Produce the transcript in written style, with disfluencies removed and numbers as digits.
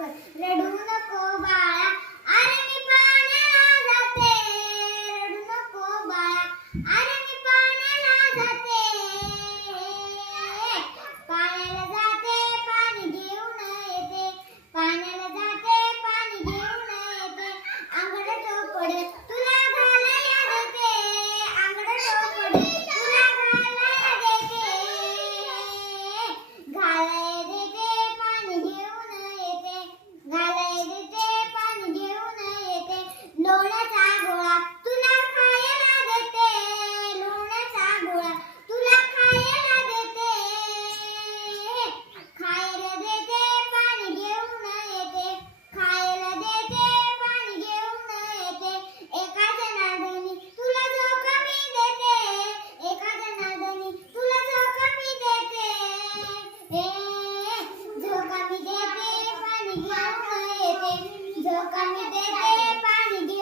रडू नको बाळा, अरे मी पाण्याला जाते. रडू नको बाळा, अरे मी पाण्याला जाते. पाण्याला जाते पाणी घेऊन येते. पाण्याला जाते पाणी घेऊन येते. अंगड टोपडे तुला घालायला देते. अंगड टोपडे तुला घालायला देते. घालायला देते पाणी घेऊन येते. घालायला देते पाणी घेऊन येते. लोण्याचा गोळा तुला खायला देते. लोण्याचा गोळा तुला खायला देते. खायला देते पाणी घेऊन येते. खायला देते पाणी घेऊन येते. एका जनार्दनी तुला झोका मी देते. एका जनार्दनी तुला झोका मी देते. झोका मी देते पाणी घेऊन येते. झोका मी देते पाणी घेऊन